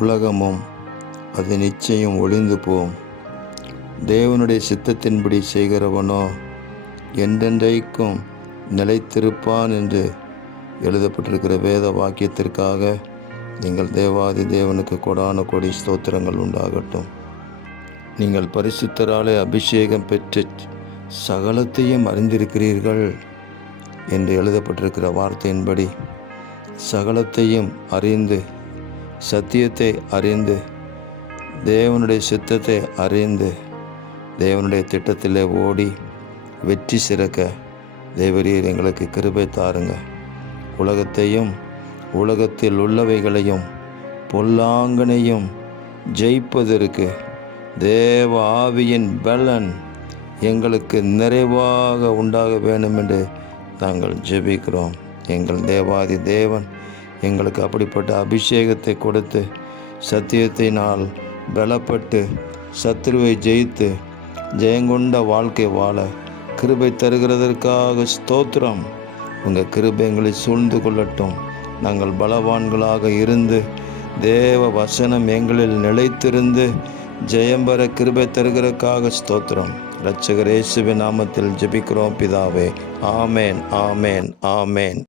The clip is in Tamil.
உலகமும் அது நிச்சயம் ஒளிந்து போம். தேவனுடைய சித்தத்தின்படி செய்கிறவனோ என்றென்றைக்கும் நிலைத்திருப்பான் என்று எழுதப்பட்டிருக்கிற வேத வாக்கியத்திற்காக நீங்கள் தேவாதி தேவனுக்கு கொடான கொடி ஸ்தோத்திரங்கள் உண்டாகட்டும். நீங்கள் பரிசுத்தராலே அபிஷேகம் பெற்று சகலத்தையும் அறிந்திருக்கிறீர்கள் என்று எழுதப்பட்டிருக்கிற வார்த்தையின்படி சகலத்தையும் அறிந்து, சத்தியத்தை அறிந்து, தேவனுடைய சித்தத்தை அறிந்து, தேவனுடைய திட்டத்திலே ஓடி வெற்றி சிறக்க தேவரீர் எங்களுக்கு கிருபை தாருங்க. உலகத்தையும் உலகத்தில் உள்ளவைகளையும் பொல்லாங்கனையும் ஜெயிப்பதற்கு தேவ ஆவியின் பலன் எங்களுக்கு நிறைவாக உண்டாக வேண்டும் என்று நாங்கள் ஜெபிக்கிறோம். எங்கள் தேவாதி தேவன் எங்களுக்கு அப்படிப்பட்ட அபிஷேகத்தை கொடுத்து சத்தியத்தினால் பலப்பட்டு சத்துருவை ஜெயித்து ஜெயங்கொண்ட வாழ்க்கை வாழ கிருபை தருகிறதற்காக ஸ்தோத்திரம். உங்கள் கிருபை எங்களை சூழ்ந்து கொள்ளட்டும். நாங்கள் பலவான்களாக இருந்து தேவ வசனம் எங்களில் நிலைத்திருந்து ஜெயம்பர கிருபை தருகிறதுக்காக ஸ்தோத்திரம். இரட்சகர் இயேசுவின் நாமத்தில் ஜெபிக்கிறோம் பிதாவே. ஆமேன், ஆமேன், ஆமேன்.